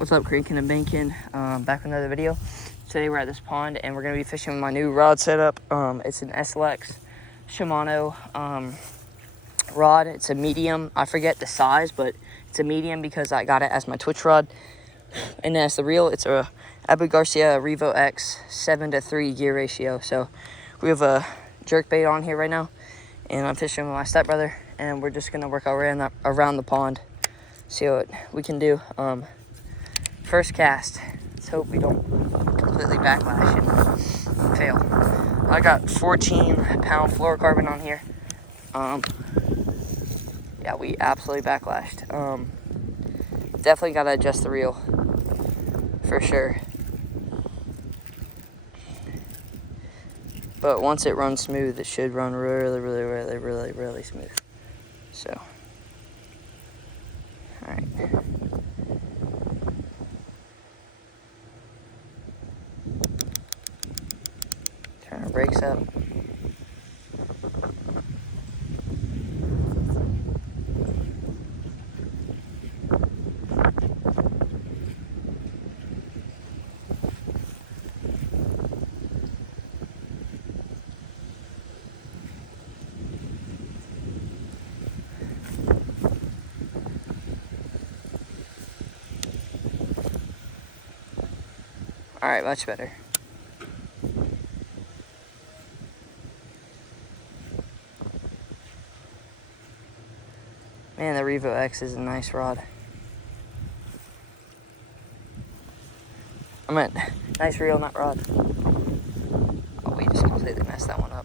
What's up, Creek and Bankin? Back with another video. Today we're at this pond and we're going to be fishing with my new rod setup. It's an SLX Shimano rod. It's a medium. I forget the size, but it's a medium because I got it as my twitch rod. And as the reel, it's a Garcia Revo X 7:3 gear ratio. So we have a jerkbait on here right now, and I'm fishing with my stepbrother, and we're just going to work around the pond, see what we can do. First cast. Let's hope we don't completely backlash and fail. I got 14-pound fluorocarbon on here. Yeah, we absolutely backlashed. Definitely got to adjust the reel for sure. But once it runs smooth, it should run really smooth. So, all right. Turn our brakes up. All right, much better. Man, the Revo X is a nice rod. I meant nice reel, not rod. Oh, we just completely messed that one up.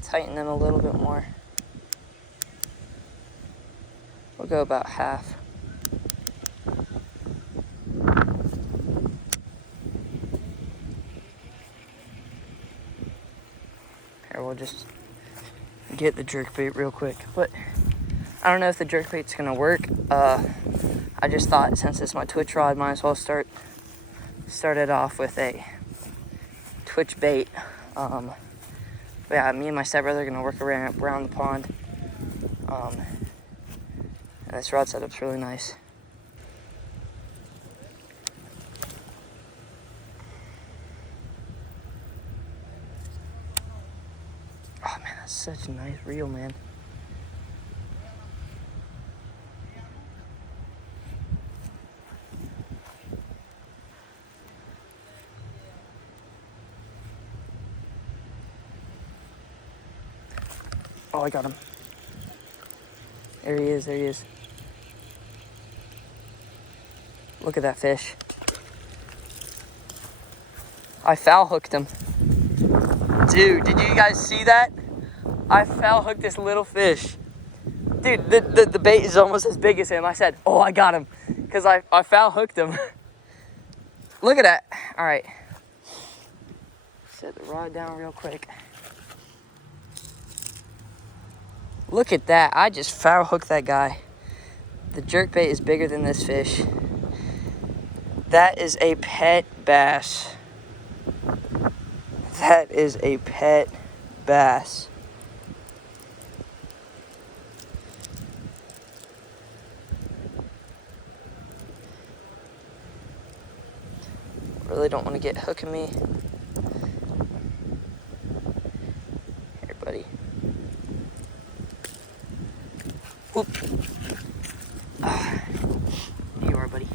Tighten them a little bit more. We'll go about half. Here, we'll just get the jerkbait real quick. But I don't know if the jerkbait's gonna work. I just thought since it's my twitch rod, might as well start it off with a twitch bait. But yeah, me and my stepbrother are gonna work around the pond. And this rod setup's really nice. Oh man, that's such a nice reel, man. Oh, I got him. There he is. Look at that fish. I foul hooked him. Dude, did you guys see that? I foul hooked this little fish. Dude, the bait is almost as big as him. I said, oh, I got him. Because I foul hooked him. Look at that. All right. Set the rod down real quick. Look at that. I just foul hooked that guy. The jerkbait is bigger than this fish. That is a pet bass. That is a pet bass. Really don't want to get hooking me. Here, buddy. Whoop. There you are, buddy.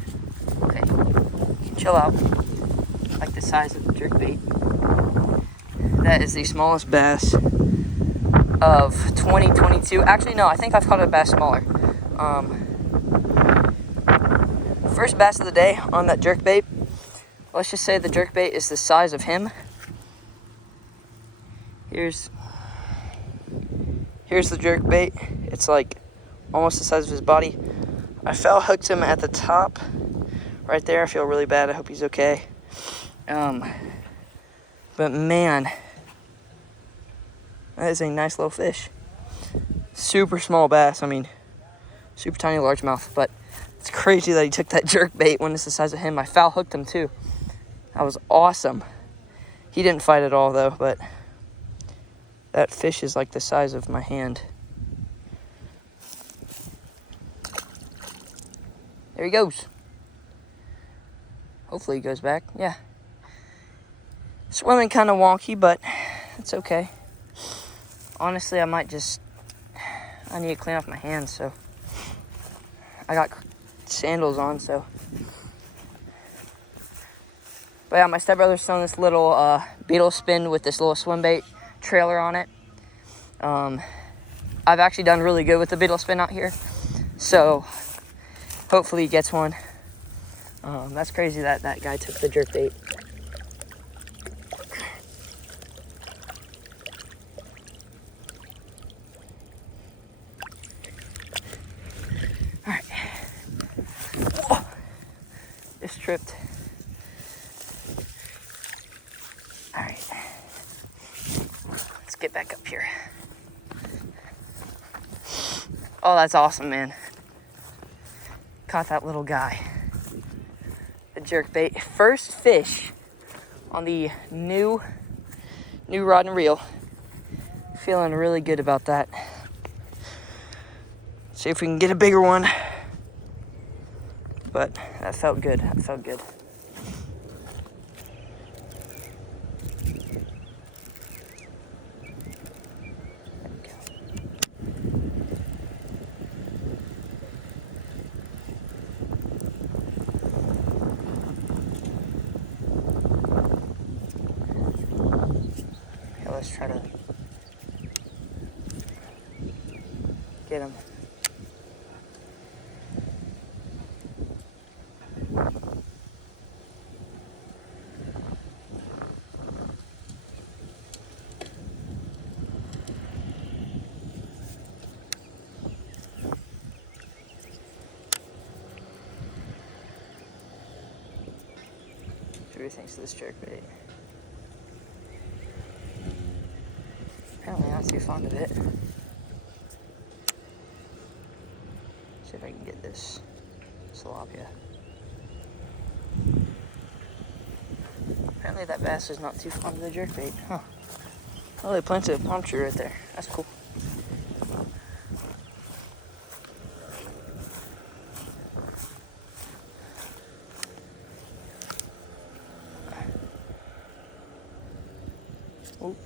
Okay. You can chill out. Like the size of the jerkbait. That is the smallest bass of 2022. Actually, no, I think I've caught a bass smaller. First bass of the day on that jerkbait. Let's just say the jerkbait is the size of him. Here's the jerkbait. It's like almost the size of his body. I foul hooked him at the top right there. I feel really bad. I hope he's okay. But man, that is a nice little fish. Super small bass. I mean, super tiny largemouth. But it's crazy that he took that jerkbait when it's the size of him. I foul hooked him too. That was awesome. He didn't fight at all though, but that fish is like the size of my hand. There he goes. Hopefully he goes back. Yeah. Swimming kind of wonky, but it's okay. Honestly, I need to clean off my hands, so I got sandals on, so. But yeah, my stepbrother's throwing this little beetle spin with this little swim bait trailer on it. I've actually done really good with the beetle spin out here, so hopefully he gets one. That's crazy that that guy took the jerk bait. All right. Whoa. Just tripped. All right. Let's get back up here. Oh, that's awesome, man. Caught that little guy. The jerk bait. First fish on the new rod and reel. Feeling really good about that. See if we can get a bigger one. But that felt good. That felt good. Let's try to get him. What do you think of this jerk bait? Apparently not too fond of it. See if I can get this tilapia. Apparently that bass is not too fond of the jerkbait. Huh. Oh, they planted a palm tree right there. That's cool. Ooh.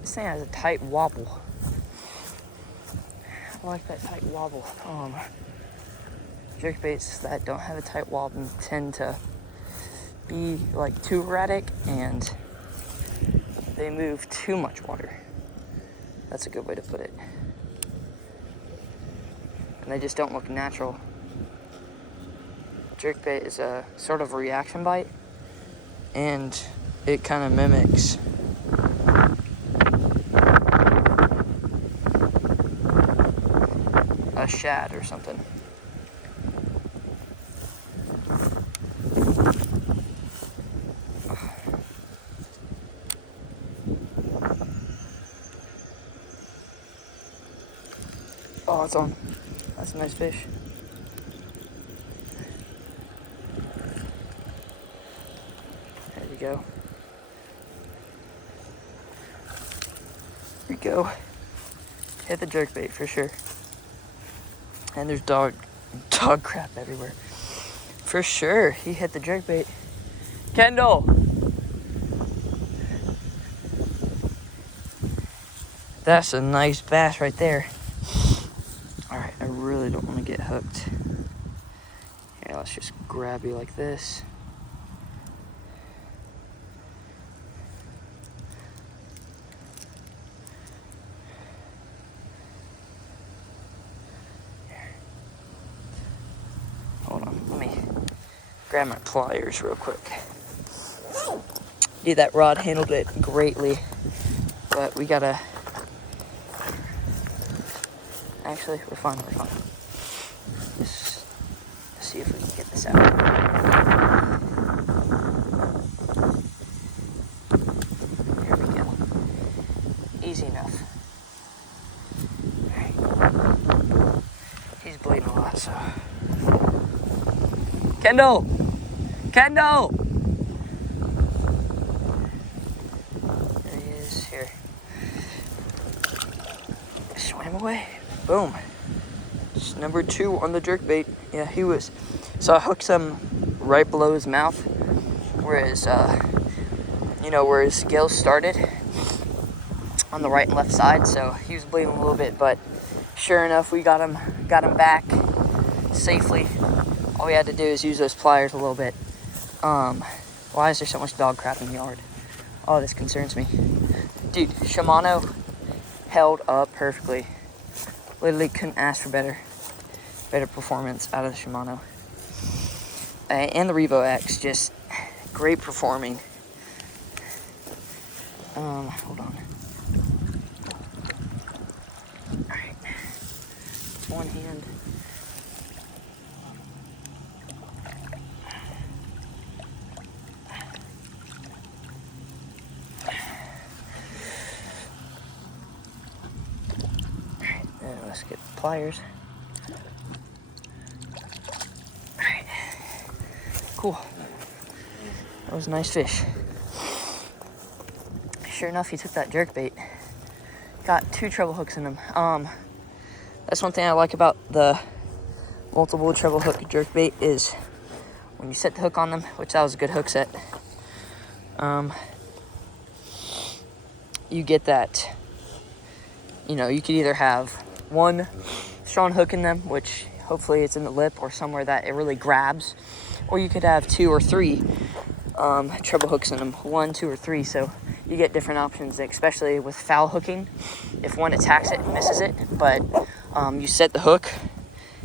This thing has a tight wobble. I like that tight wobble. Jerkbaits that don't have a tight wobble tend to be like too erratic and they move too much water. That's a good way to put it. And they just don't look natural. Jerkbait is a sort of a reaction bite, and it kind of mimics a shad or something. Oh, it's on. That's a nice fish. There we go. There we go. Hit the jerkbait for sure. And there's dog crap everywhere. For sure, he hit the jerkbait. Kendall! That's a nice bass right there. Alright, I really don't want to get hooked. Here, let's just grab you like this. Hold on, let me grab my pliers real quick. Yeah, that rod handled it greatly, but we gotta... Actually, we're fine. Let's see if we can get this out. easy enough. Alright. He's bleeding a lot, so. Kendall! Kendall! There he is, here. Swam away. Boom. It's number 2 on the jerkbait. Yeah, he was. So I hooked him right below his mouth, where his, where his scales started on the right and left side. So he was bleeding a little bit, but sure enough, we got him back safely. All we had to do is use those pliers a little bit. Why is there so much dog crap in the yard? Oh, this concerns me. Dude, Shimano held up perfectly. Literally couldn't ask for better performance out of the Shimano. And the Revo X, just great performing. Hold on. Alright. One hand. Let's get the pliers. Alright. Cool. That was a nice fish. Sure enough, he took that jerkbait. Got 2 treble hooks in him. That's one thing I like about the multiple treble hook jerkbait is when you set the hook on them, which that was a good hook set. You get that, you could either have one strong hook in them, which hopefully it's in the lip or somewhere that it really grabs, or you could have 2 or 3 treble hooks in them, 1, 2, or 3. So you get different options, especially with foul hooking. If one attacks it and misses it, but you set the hook,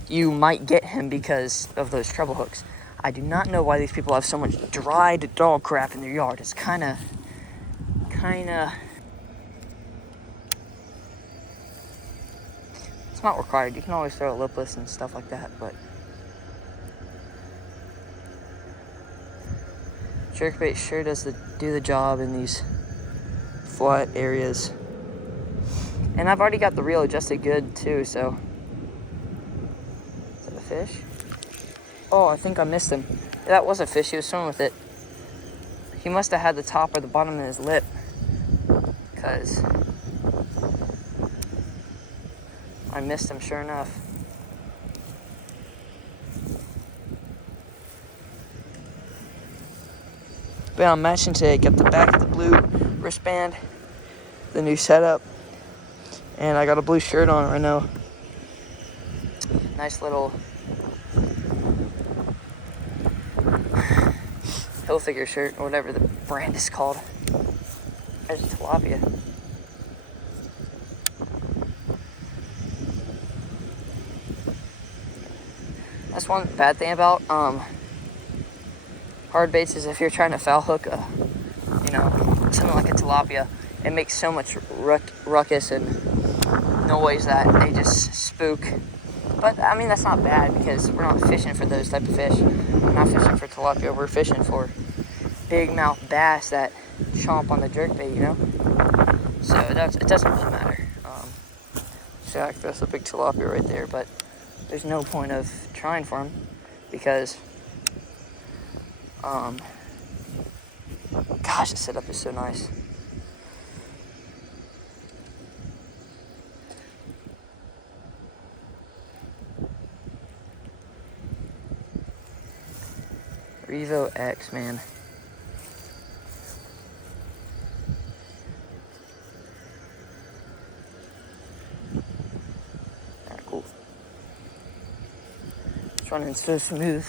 you might get him because of those treble hooks. I do not know why these people have so much dried dog crap in their yard. It's kind of it's not required. You can always throw a lipless and stuff like that, but jerkbait sure does do the job in these flat areas. And I've already got the reel adjusted good too, so. Is that a fish? Oh, I think I missed him. That was a fish. He was swimming with it. He must have had the top or the bottom of his lip, because I missed him sure enough. But I'm matching today. Got the back of the blue wristband, the new setup, and I got a blue shirt on right now. Nice little Hilfiger shirt, or whatever the brand is called. There's tilapia. That's one bad thing about hard baits is if you're trying to foul hook something like a tilapia, it makes so much ruckus and noise that they just spook. But I mean, that's not bad because we're not fishing for those type of fish. We're not fishing for tilapia. We're fishing for big mouth bass that chomp on the jerkbait, So it doesn't really matter. So that's a big tilapia right there, but there's no point of trying for him because, gosh, the setup is so nice. Revo X, man. Alright, cool. It's running so smooth.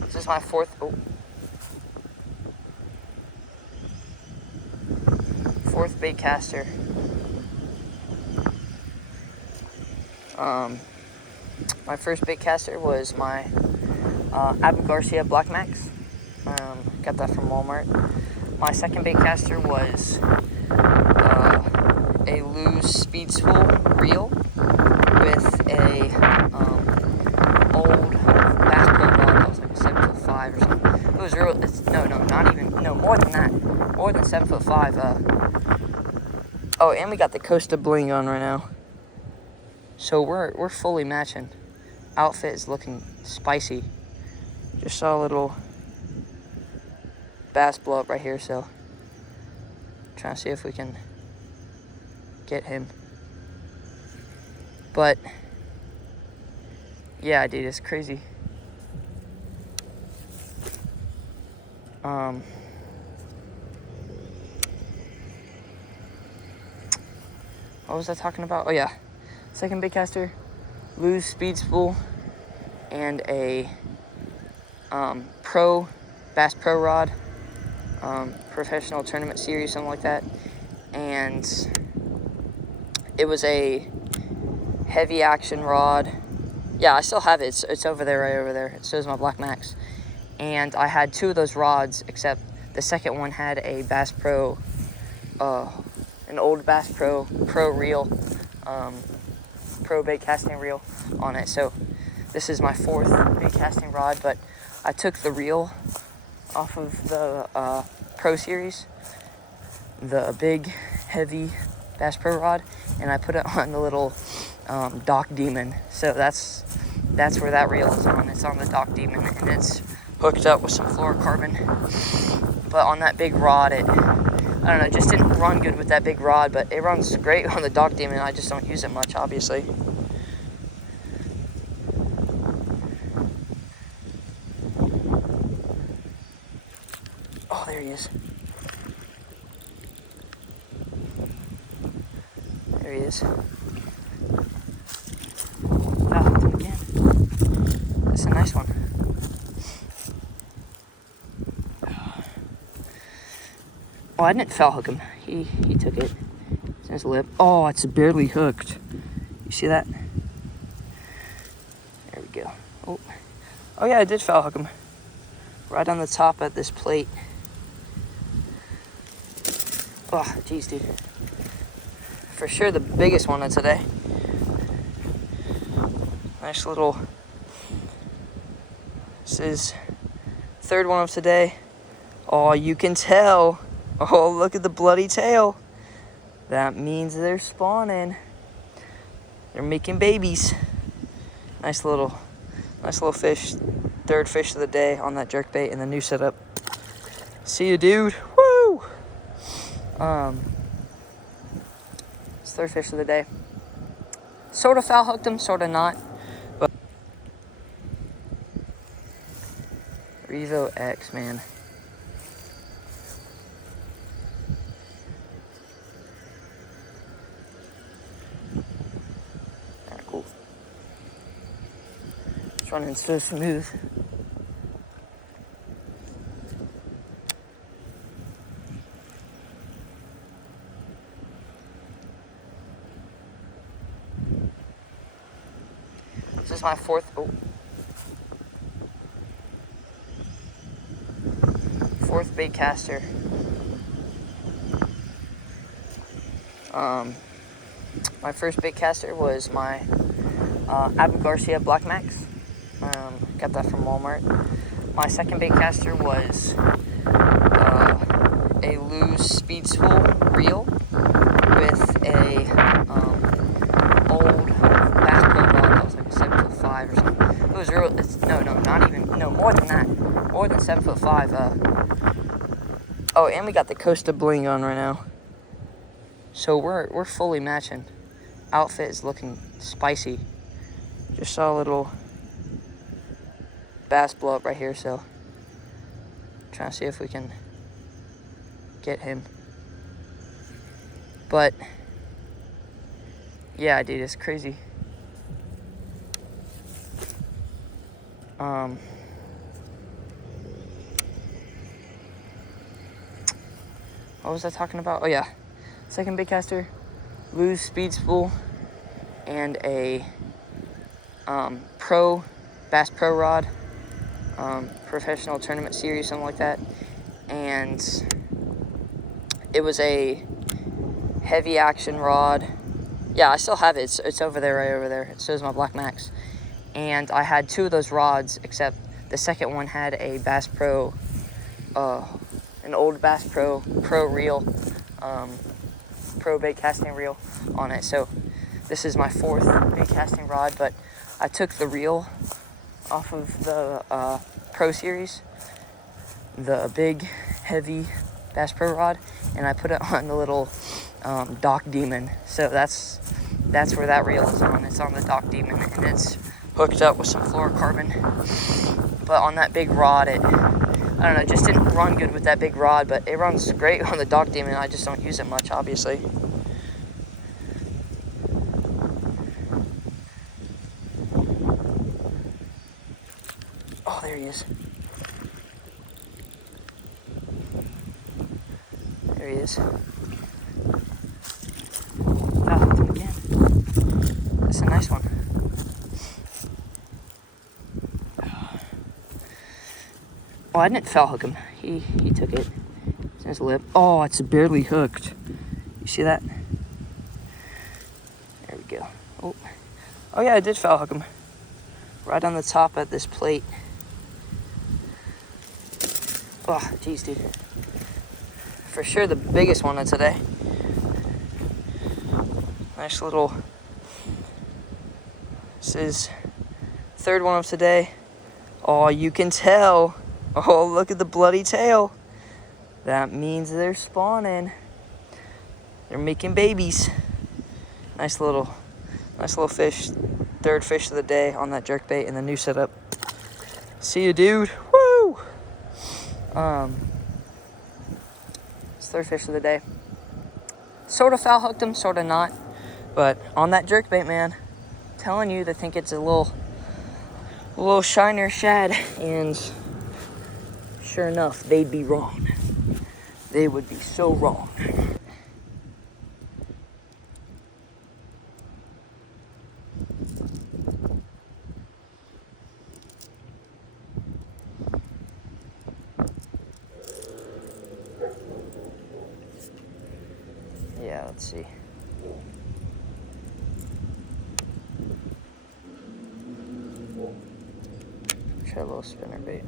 This is my fourth bait caster. My first bait caster was my Garcia Black Max. Got that from Walmart. My second bait caster was a loose speed spool reel with a old Bass Pro rod that was like a 7'5" or something. It was real. More than that. More than 7'5". Oh, and we got the Costa bling on right now. So we're fully matching. Outfit is looking spicy. Just saw a little bass blow up right here, so trying to see if we can get him. But yeah, dude, it's crazy. What was I talking about? Oh yeah, second bait caster, loose speed spool, and a Bass Pro rod, professional tournament series, something like that. And it was a heavy action rod. Yeah, I still have it. It's over there, right over there. It shows my Black Max. And I had two of those rods, except the second one had a Bass Pro, an old Bass Pro reel, pro bait casting reel on it. So this is my fourth bait casting rod, but I took the reel off of the Pro Series, the big, heavy Bass Pro rod, and I put it on the little Dock Demon. So that's where that reel is on. It's on the Dock Demon, and it's hooked up with some fluorocarbon. But on that big rod, I don't know, just didn't run good with that big rod, but it runs great on the Dock Demon. I just don't use it much, obviously. Oh, there he is. There he is. Foul hooked him again. That's a nice one. Oh, I didn't foul hook him. He took it. It's in his lip. Oh, it's barely hooked. You see that? There we go. Oh yeah, I did foul hook him. Right on the top of this plate. Oh, geez, dude. For sure the biggest one of today. Nice little... This is third one of today. Oh, you can tell. Oh, look at the bloody tail. That means they're spawning. They're making babies. Nice little fish. Third fish of the day on that jerkbait in the new setup. See you, dude. Woo! It's third fish of the day. Sort of foul hooked him, sort of not. But Revo X, man. Alright, cool. It's running so smooth. This is my fourth bait caster. My first bait caster was my Garcia Black Max. Got that from Walmart. My second bait caster was a loose speed spool reel with a old Bass Pro rod that was like a 7'5" or something. It was real. More than that. More than 7'5". Oh, and we got the Costa bling on right now. So we're fully matching. Outfit is looking spicy. Just saw a little bass blow up right here, so trying to see if we can get him. But yeah, dude, it's crazy. What was I talking about? Oh yeah, second bait caster, loose speed spool, and a Bass Pro rod, professional tournament series, something like that. And it was a heavy action rod, Yeah, I still have it. It's over there, right over there. So is my Black Max. And I had 2 of those rods, except the second one had a Bass Pro, an old Bass Pro reel, pro bait casting reel on it. So this is my 4th bait casting rod, but I took the reel off of the Pro Series, the big, heavy Bass Pro rod, and I put it on the little Dock Demon. So that's where that reel is on. It's on the Dock Demon, and it's hooked up with some fluorocarbon. But on that big rod, I don't know, it just didn't run good with that big rod, but it runs great on the Dock Demon. I just don't use it much, obviously. Oh, there he is. There he is. Found him again. That's a nice one. Oh, I didn't foul hook him. He took it. It's in his lip. Oh, it's barely hooked. You see that? There we go. Oh yeah, I did foul hook him. Right on the top at this plate. Oh, geez, dude. For sure the biggest one of today. Nice little... This is 3rd one of today. Oh, you can tell. Oh, look at the bloody tail. That means they're spawning. They're making babies. Nice little fish. 3rd fish of the day on that jerkbait in the new setup. See you, dude. Woo! It's 3rd fish of the day. Sort of foul hooked him, sort of not. But on that jerkbait, man, I'm telling you, they think it's a little shiner shad, and sure enough, they'd be wrong. They would be so wrong. Yeah, let's see. Try a little spinner bait.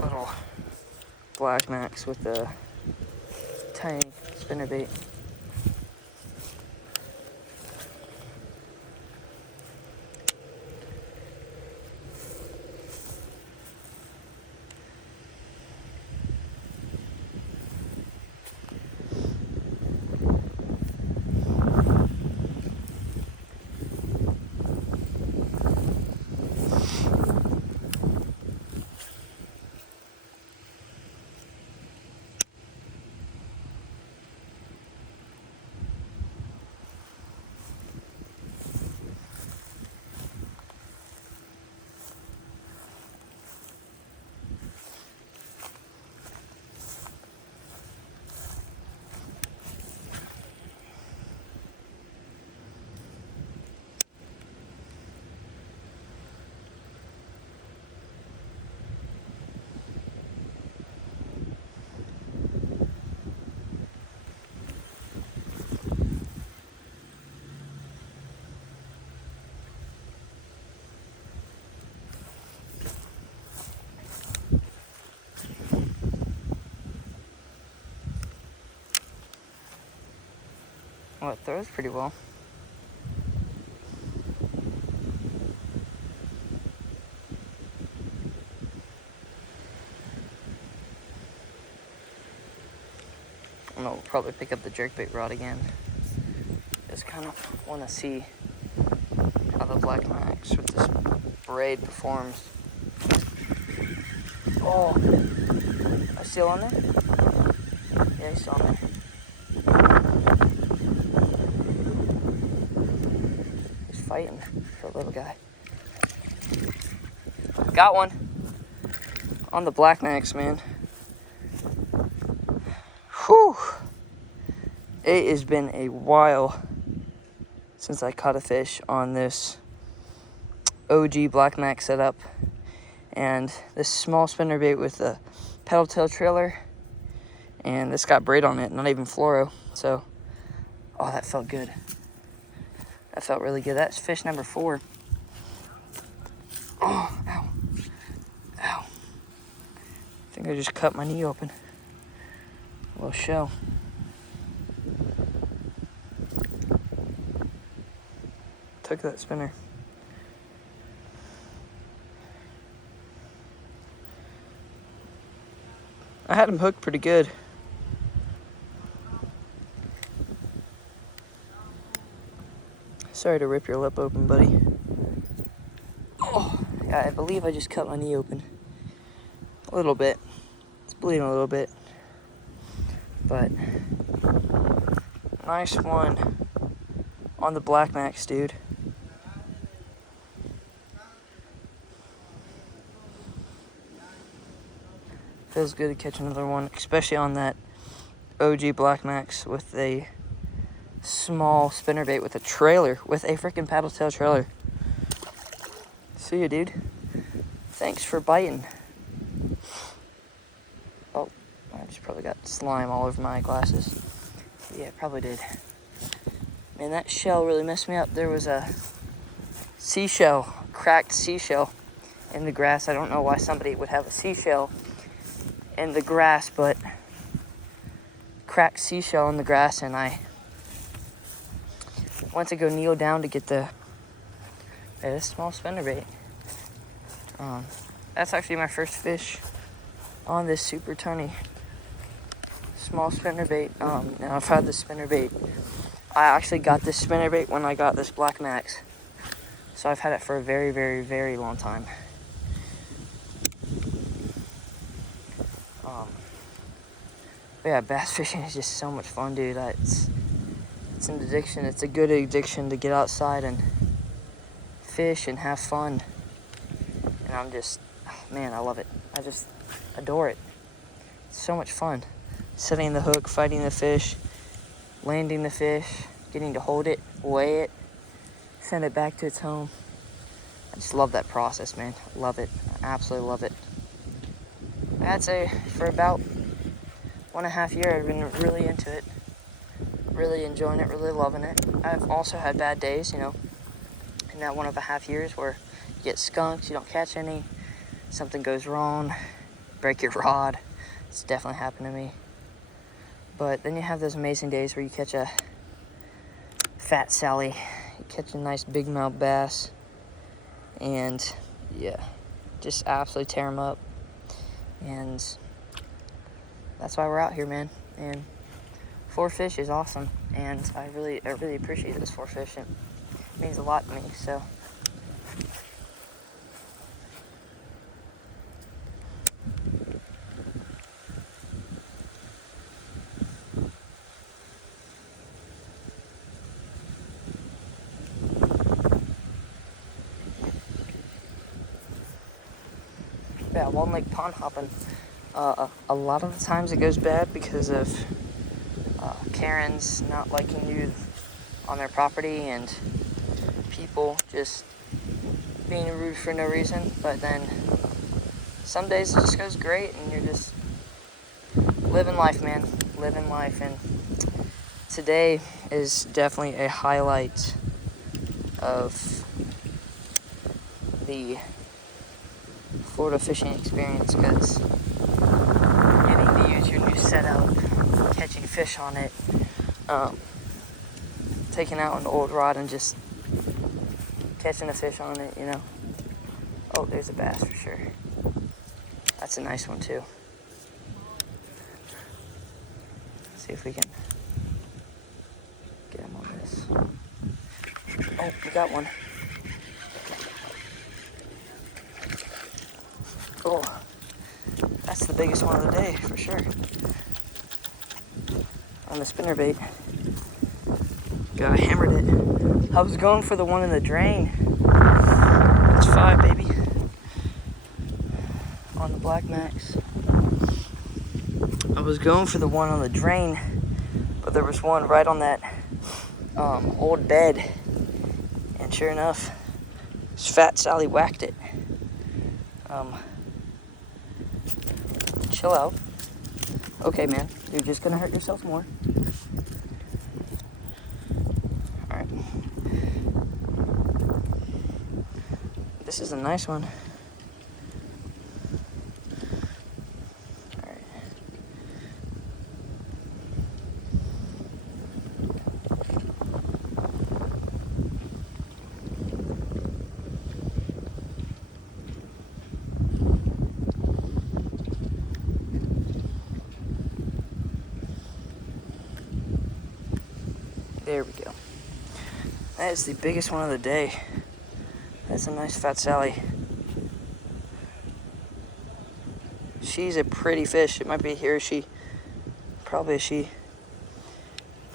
Little Black Max with a tiny spinner bait. Well, it throws pretty well. I'm gonna probably pick up the jerkbait rod again. Just kind of want to see how the Black Max with this braid performs. Oh, is still on there? Yeah, he's still on there. fighting for a little guy. Got one on the Black Max, man. Whew. It has been a while since I caught a fish on this OG Black Max setup. And this small spinnerbait with a pedal tail trailer. And this got braid on it, not even fluoro. So, oh, that felt good. That felt really good. That's fish number 4. Oh, ow. Ow. I think I just cut my knee open. A little shell. Took that spinner. I had him hooked pretty good. Sorry to rip your lip open, buddy. Oh, yeah, I believe I just cut my knee open. A little bit. It's bleeding a little bit. But, nice one on the Black Max, dude. Feels good to catch another one, especially on that OG Black Max with a small spinnerbait with a trailer, with a freaking paddle tail trailer. See ya, dude. Thanks for biting. Oh, I just probably got slime all over my glasses. Yeah, probably did. Man, that shell really messed me up. There was a seashell, cracked seashell in the grass. I don't know why somebody would have a seashell in the grass, but cracked seashell in the grass, and I went to go kneel down to get this small spinnerbait. That's actually my first fish on this super tiny small spinnerbait. Now I've had this spinnerbait. I actually got this spinnerbait when I got this Black Max, so I've had it for a very, very, very long time. But yeah, bass fishing is just so much fun, dude. It's an addiction. It's a good addiction to get outside and fish and have fun. And I'm just, man, I love it. I just adore it. It's so much fun. Setting the hook, fighting the fish, landing the fish, getting to hold it, weigh it, send it back to its home. I just love that process, man. Love it. I absolutely love it. I'd say for about 1.5 years, I've been really into it. Really enjoying it, really loving it. I've also had bad days, you know, in that 1.5 years where you get skunked, you don't catch any, something goes wrong, break your rod. It's definitely happened to me. But then you have those amazing days where you catch a fat Sally, you catch a nice big mouth bass, and yeah, just absolutely tear them up. And that's why we're out here, man. And 4 fish is awesome, and I really appreciate this 4 fish. It means a lot to me. So yeah, one leg pond hopping. A lot of the times it goes bad because of Karens not liking you on their property and people just being rude for no reason. But then some days it just goes great and you're just living life, man. Living life. And today is definitely a highlight of the Florida fishing experience, because getting to use your new setup, catching fish on it, taking out an old rod and just catching a fish on it, you know. Oh, there's a bass for sure. That's a nice one too. Let's see if we can get him on this. Oh, we got one. Oh, that's the biggest one of the day for sure. On the spinnerbait. I hammered it. I was going for the one in the drain. It's 5, baby. On the Black Max. I was going for the one on the drain, but there was one right on that old bed. And sure enough, Fat Sally whacked it. Chill out. Okay, man. You're just gonna hurt yourself more. Alright. This is a nice one. Alright. There we go. That is the biggest one of the day. That's a nice Fat Sally. She's a pretty fish. It might be he or she. Probably a she.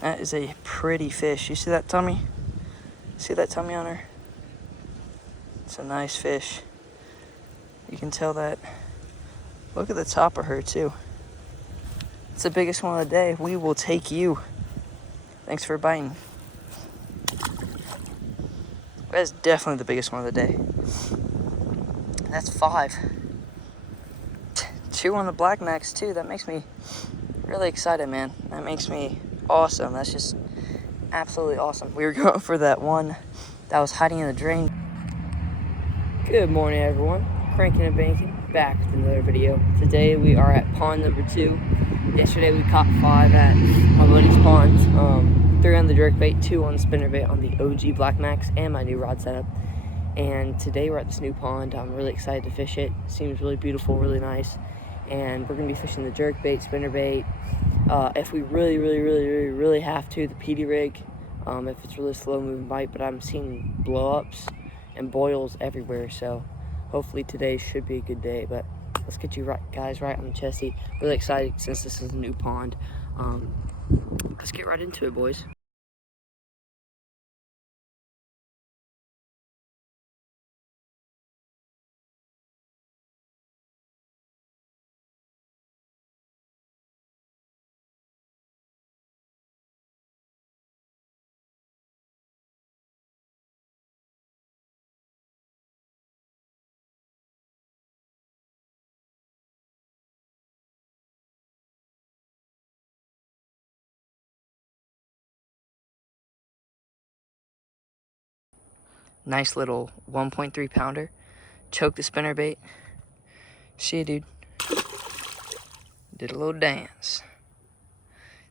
That is a pretty fish. You see that tummy? See that tummy on her? It's a nice fish. You can tell that. Look at the top of her too. It's the biggest one of the day. We will take you. Thanks for biting. That's definitely the biggest one of the day. That's 5. 2 on the Black Max too. That makes me really excited, man. That makes me awesome. That's just absolutely awesome. We were going for that one that was hiding in the drain. Good morning, everyone. Cranking and banking, back with another video. Today we are at pond number 2. Yesterday we caught 5 at my buddy's pond. 3 on the jerkbait, 2 on the spinnerbait on the OG Black Max and my new rod setup. And today we're at this new pond. I'm really excited to fish it. Seems really beautiful, really nice. And we're gonna be fishing the jerkbait, spinnerbait. If we really have to, the PD rig. If it's really slow moving bite, but I'm seeing blow-ups and boils everywhere, so hopefully today should be a good day. But let's get you guys right on the chesty. Really excited since this is a new pond. Let's get right into it, boys. Nice little 1.3 pounder. Choke the spinnerbait. See ya, dude. Did a little dance.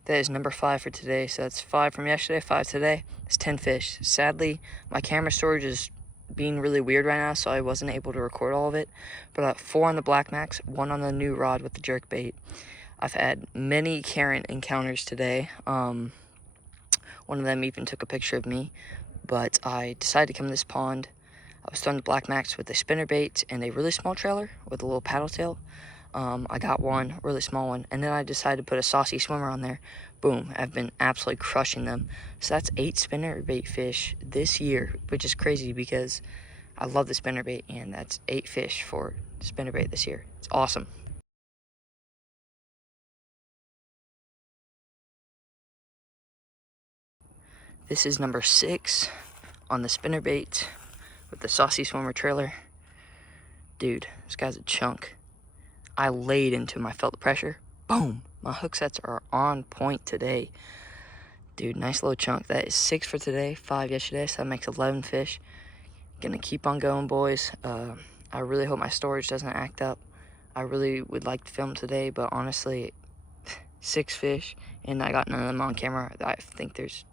That is number 5 for today. So that's 5 from yesterday, 5 today. It's 10 fish. Sadly, my camera storage is being really weird right now, so I wasn't able to record all of it. But 4 on the Black Max, 1 on the new rod with the jerkbait. I've had many Karen encounters today. One of them even took a picture of me. But I decided to come to this pond. I was throwing the Black Max with a spinnerbait and a really small trailer with a little paddle tail. I got one, really small one, and then I decided to put a saucy swimmer on there. Boom, I've been absolutely crushing them. So that's 8 spinnerbait fish this year, which is crazy because I love the spinnerbait, and that's 8 fish for spinnerbait this year. It's awesome. This is number 6 on the spinnerbait with the saucy swimmer trailer. Dude, this guy's a chunk. I laid into him. I felt the pressure. Boom. My hook sets are on point today. Dude, nice little chunk. That is 6 for today, 5 yesterday, so that makes 11 fish. Gonna keep on going, boys. I really hope my storage doesn't act up. I really would like to film today, but honestly, 6 fish, and I got none of them on camera. I think there's